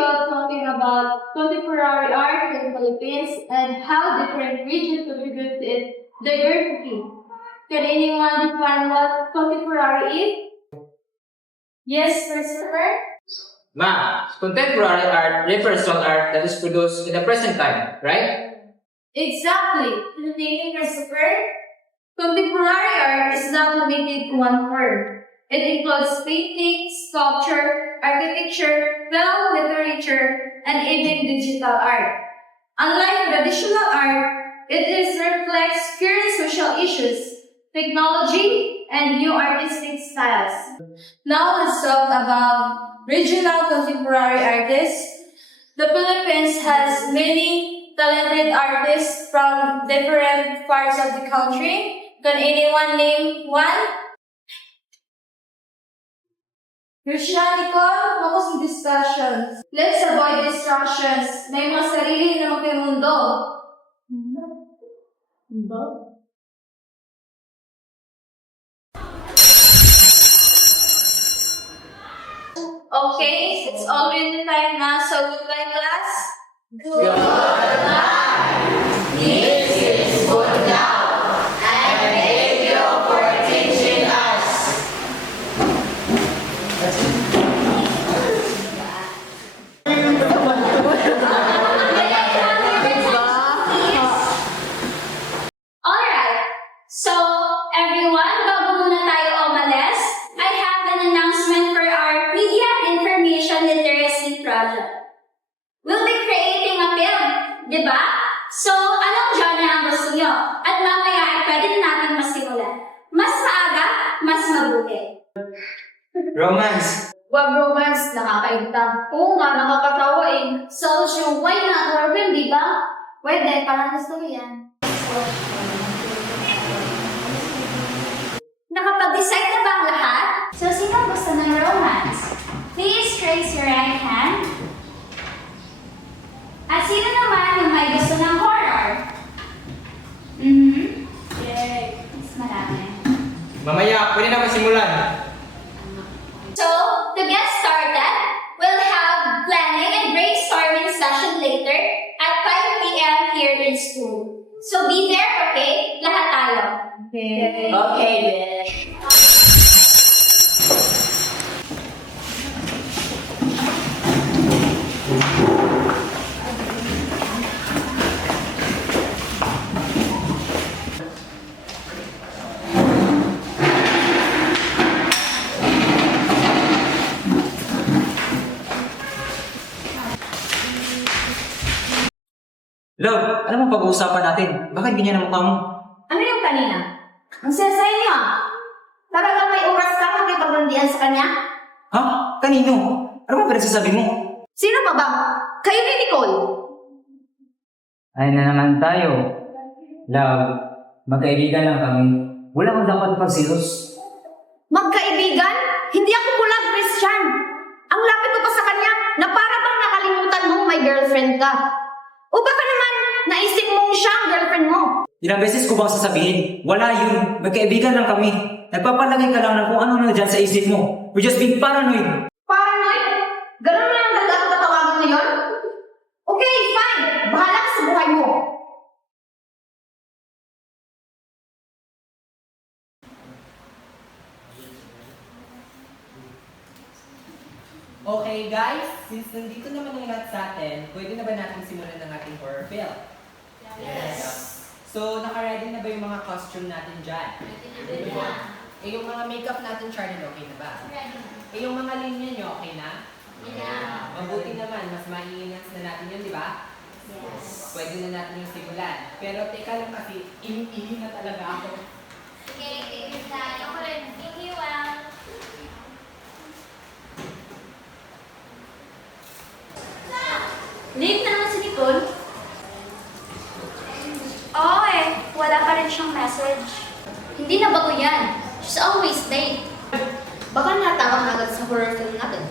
will talking about contemporary art in the Philippines and how different regions contribute to its diversity. Can anyone define what contemporary is? Yes, Christopher? Ma, contemporary art refers to art that is produced in the present time, right? Exactly. Thank you, Christopher. Contemporary art is not limited to one word. It includes painting, sculpture, architecture, film, literature, and even digital art. Unlike traditional art, reflects current social issues, technology, and new artistic styles. Now let's talk about regional contemporary artists. The Philippines has many talented artists from different parts of the country. Can anyone name one? Nicole, focus on discussions. Let's avoid distractions. May mga sarili na magpimundo. Okay, it's already time now, so goodbye class. This is good now, and thank you for teaching us. Alright, so everyone, bago muna tayo umalis, I have an announcement for our Media Information Literacy Project. We'll be creating a film, di ba? So, anong genre ang gusto nyo? At mamaya ay pwede natin masimulan. Mas maaga, mas mabuti. Romance. Wag romance, nakakaigta. Oo nga, nakakatawa eh. So, why not Marvin, di ba? Pwede, parang gusto ko yan. Nakapag-decide na ba ang lahat? So, sino gusto ng romance? Please raise your right hand. At sino naman yung may gusto ng horror? Yay! Mas marami. Mamaya, pwede na simulan. So, to get started, we'll have planning and brainstorming session later at 5 p.m. here in school. So, be there, okay? Lahat tayo. Okay. Okay, then. Love, ano mong pag-uusapan natin? Bakit ganyan ang mukha mo? Ano yung kanina? Ang sasay niyo ah. Talagang may oras ka makipaglandian sa kanya? Ha? Kanino? Ano ba pinagsasabi mo? Sino pa ba? Kayo ni Nicole. Ay na naman tayo. Love, magkaibigan lang kami. Wala kang dapat pagsilos. Magkaibigan? Hindi ako pulag, Christian. Ang lapit ko pa sa kanya na para bang nakalimutan mong may girlfriend ka. O baka naman, naisip mong siya ang girlfriend mo. Ilang beses ko bang sasabihin? Wala yun. Magkaibigan lang kami. Nagpapalagay ka lang ng kung ano na dyan sa isip mo. We're just being paranoid. Paranoid? Ganun na lang talaga ang tatawagan mo yun? Okay, fine. Bahala ka sa buhay mo. Okay guys, since nandito naman ang lahat sa atin, pwede na ba natin simulan ng ating horror film? Yes. So, naka-ready na ba yung mga costume natin dyan? Ready na. Yung mga makeup natin, Charlie, okay na ba? Yung mga linya nyo, okay na? Yeah. Mabuti naman, mas ma-enhance na natin yun, di ba? Yes. Pwede na natin yung simulan. Pero teka lang kasi, ihi na talaga ako. Sige, ako rin. Ihiwang. Late na naman si Nicole. Oo wala pa rin siyang message. Hindi na bago yan. She's always late. Baka natawag na agad sa horror film natin.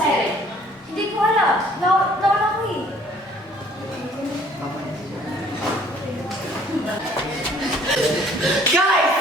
siren? Hindi ko alam. Nawala ko eh. Guys!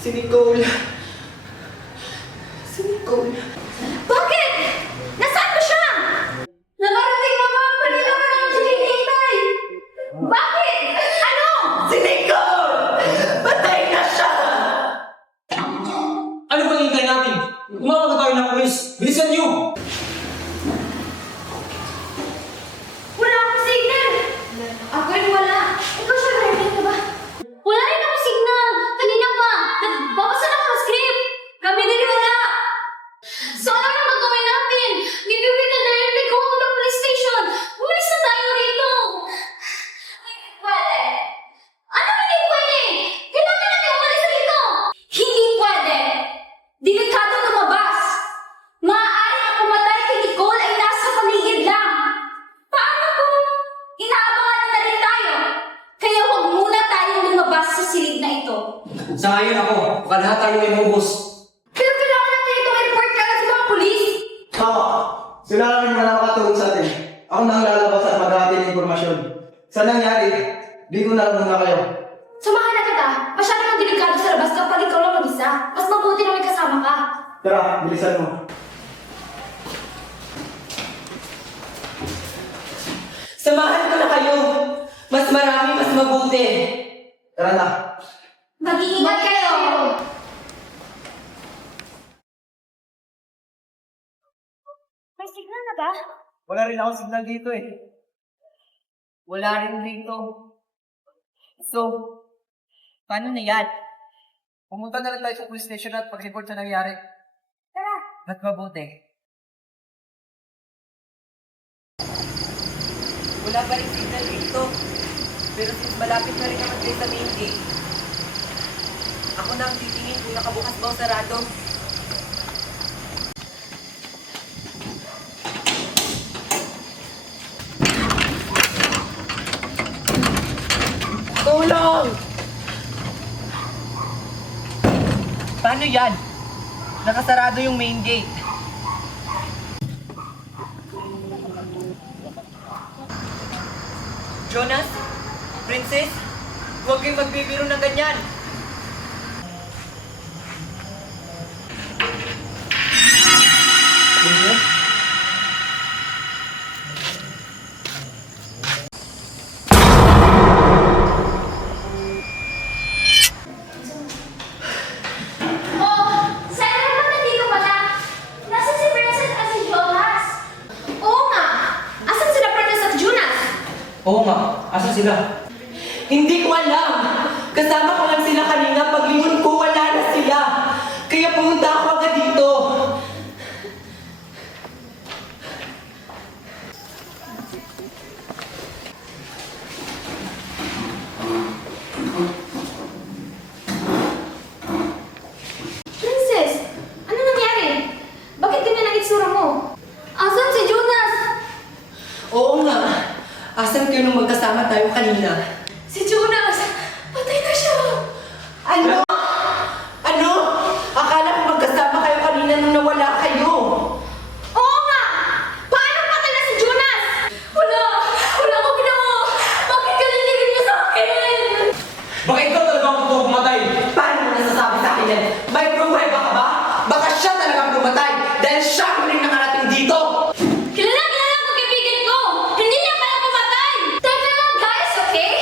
Si Nicole. Si Nicole. Bakit? Nasaan ba siya? Nakarating naman ang kanila ng hinihintay. Bakit? Ano? Si Nicole! Patay na siya! Ano ba hintay natin? Tumawag na tayo ng polis. Bilisan niyo! Wala akong signal. Ako rin wala. Ikaw siya, narinig ka ba? Wala rin akong signal. Kanina pa. Nagbabasa na ako ng script. Kami din wala. So ano na gagawin natin? Maybe we can directly go to the police station. Umalis na tayo rito. Hindi pwede. Ano hindi pwede? Kailangan natin umalis rito. Hindi pwede. Delikado lumabas. Maaaring ang pumatay kay Nicole ay nasa paligid lang. Paano kung inaabangan na rin tayo? Kaya huwag muna tayong lumabas sa silid na ito. Sa ngayon ako, baka lahat tayo ay maubos. Pero kailangan natin itong report kagad sa mga polis. Tama. Sila lang yung nakakatulong sa atin. Ako na ang lalabas at maghahati ng impormasyon. Sa nangyari, di ko na lang muna kayo. Samahan na kita. Masyado nang delikado sa labas kapag ikaw lang mag-isa. Mas mabuti na may kasama ka. Tara, bilisan mo. Samahan ko na kayo. Mas marami, mas mabuti. Tara na. Mag-iingat kayo. May signal na ba? Wala rin akong signal dito eh. Wala rin dito. So, paano na yan? Pumunta na lang tayo sa police station at pag-report sa nangyari. Tara. Ba't mabuti? Wala pa rin signal dito. Pero since malapit na rin naman kayo sa main gate, ako na ang titingin kung nakabukas ba o sarado. Tulong! Paano yan? Nakasarado yung main gate. Jonas? Princess? Huwag kayong magbibiro ng ganyan. Oh, sana naman nandito pala. Nasaan si Princess at si Jonas? Oo nga. Asan sila Princess at Jonas? Oo nga, asan sila? Hindi ko alam. Kasama ko lang sila kanina. Paglingon ko, wala na sila. Kaya pumunta ako agad dito. Princess, ano nangyari? Bakit ganyan ang itsura mo? Asan si Jonas? Oo nga. Asan kayo nung magkasama tayo kanina? Si Jonas! Patay na siya! Ano? Ano? Akala ko magkasama kayo kanina nung nawala kayo. Oo nga! Paano patay na si Jonas? Wala akong ginawa! Bakit ka nilingin niyo sa akin? Baka ikaw talaga ang totoo pumatay. Paano mo nasasabi sa akin yan? May pruweba ka ba? Baka siya talagang pumatay dahil siya ang huling nakarating dito. Kilala ko kaibigan ko! Hindi niya pala pumatay! Teka lang guys, okay?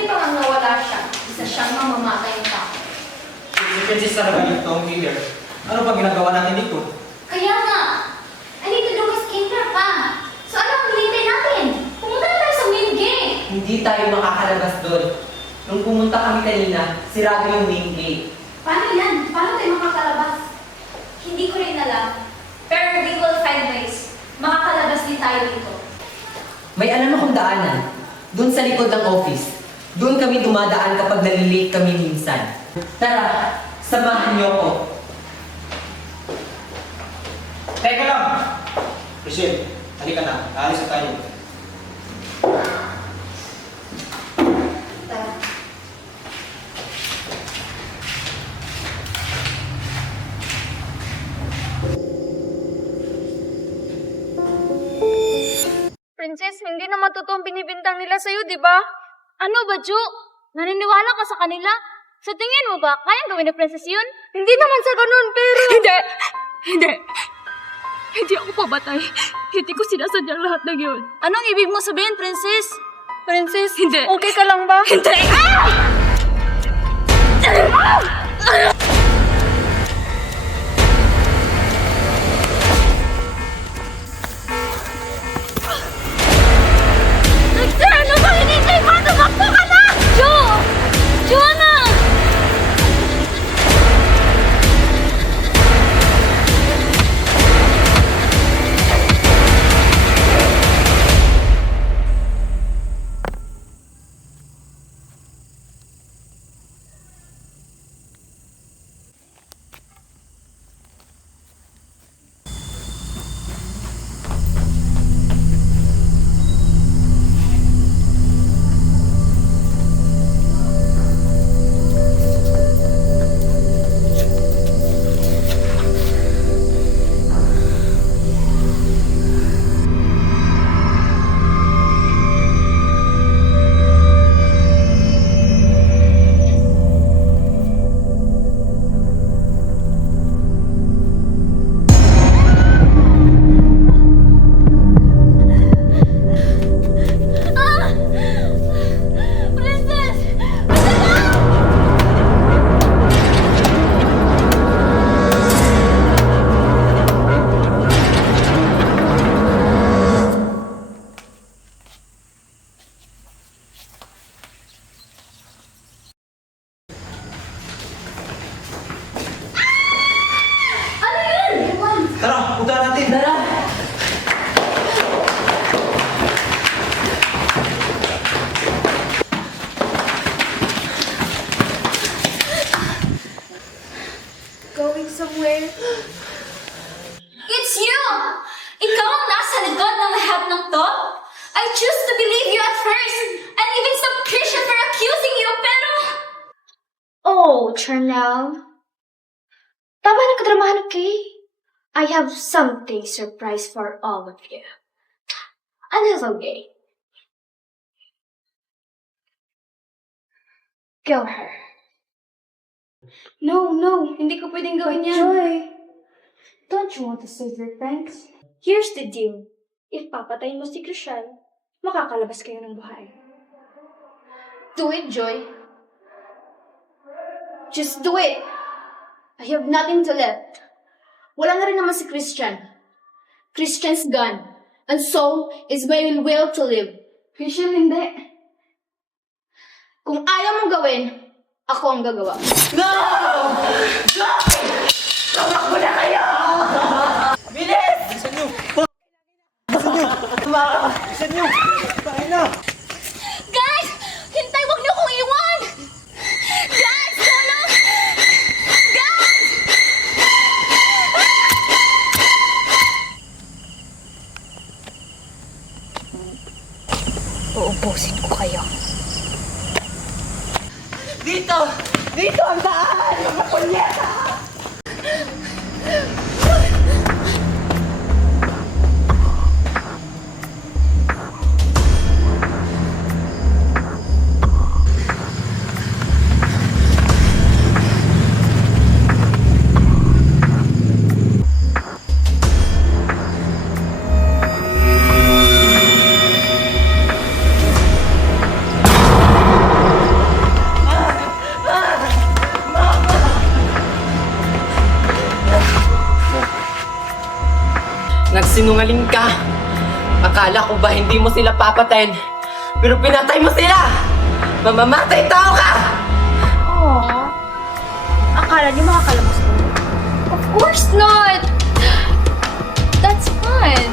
Buti pa nga nawala siya. Isa siyang mamamatay ng tao. Si Princess talaga yung toong killer. Ano ba ginagawa natin dito? Kaya nga, I need to do his killer pa. So ano ang hinihintay natin? Pumunta na tayo sa main gate. Hindi tayo makakalabas doon. Nung pumunta kami kanina, sirado yung main gate. Paano yan? Paano tayo makakalabas? Hindi ko rin alam. Pero we will find ways. Makakalabas din tayo dito. May alam akong daanan. Doon sa likod ng office. Doon kami dumadaan kapag nalilate kami minsan. Tara, samahan niyo ako. Teka lang! Priscilla, halika na. Aalis na tayo. Tara. Princess, hindi naman totoong binibintang nila sa'yo, di ba? Ano ba, Ju? Naniniwala ka sa kanila? Sa tingin mo ba, kayang gawin ni Princess yun? Hindi naman sa ganun, pero... Hindi. Hindi ako pabatay. Hindi ko sinasadyang lahat ng yun. Anong ibig mo sabihin, Princess? Princess, hindi. Okay ka lang ba? Hindi! Victor, ano ba hinintay mo? Tumakbo ka na! Jo! Joanna! Tara, punta natin! Tara! Going somewhere? It's you! Ikaw ang nasa likod ng lahat ng to? I choose to believe you at first, and even some Christians were accusing you, pero... Oh, Charnel. Tama na kadramahan, okay? I have something surprise for all of you. A little gay. Kill her. No, hindi ko pwedeng gawin yan. Joy, don't you want to save your thanks? Here's the deal. If papatayin mo si Christian, makakalabas kayo ng buhay. Do it, Joy. Just do it. I have nothing to left. Wala na rin naman si Christian. Christian's gone. And so is my will to live. Christian, hindi. Kung ayaw mong gawin, ako ang gagawa. No! No! Tumakbo na kayo! Bilis! Bilisan nyo! Bilisan nyo! Bakit na? Guys! Hintay! Huwag niyo kong iwan! Guys! Tulong! Guys! Uubusin ko kayo. Dito! Dito ang daan! Mga punyeta! Sinungaling ka. Akala ko ba hindi mo sila papatayin? Pero pinatay mo sila! Mamamatay tao ka! Aww. Akala niyo makakalabas ko? Of course not! That's fun!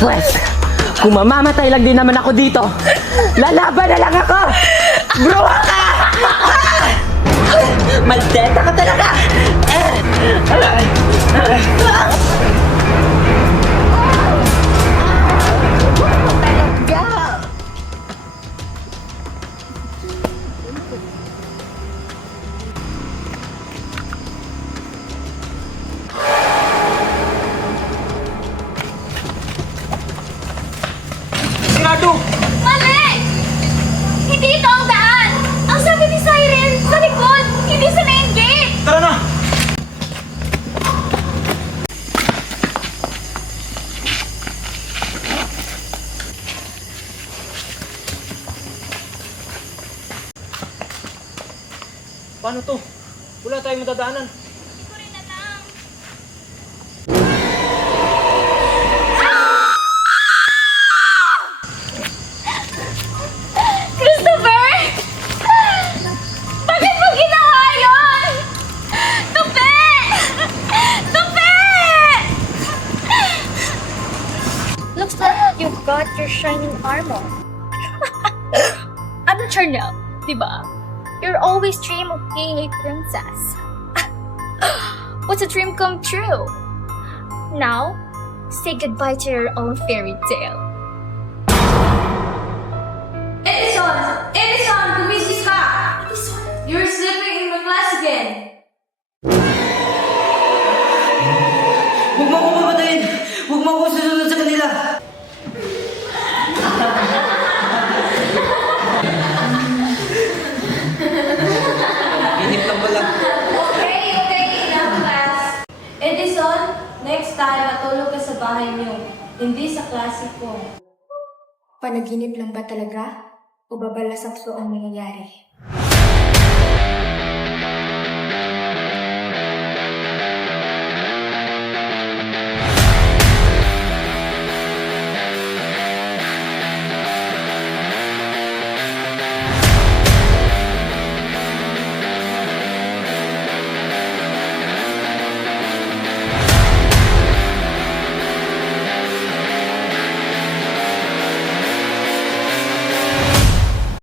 Pwes, kung mamamatay lang din naman ako dito, lalaban na lang ako! Bro ka! Maldeta ka talaga! Mali! Hindi ito ang daan! Ang sabi ni Siren, sa likod! Hindi sa main gate! Tara na! Paano to? Wala tayong matadaanan. Christopher! Bakit mo ginawa yun? Tupi! Tupi! Looks like you've got your shining armor. Ano, Charnel? Diba? You're always dream of being a princess. What's a dream come true? Now, say goodbye to your own fairy tale. Edison! Edison! Gumising ka! You're sleeping in my class again. Huwag mo ako papatayin! Huwag mo ako susunod sa kanila! Inip lang pala. Okay, enough class. Edison, next time matulog ka sa bahay niyo, hindi sa klase ko. Panaginip lang ba talaga? O babalasakso ang nangyayari?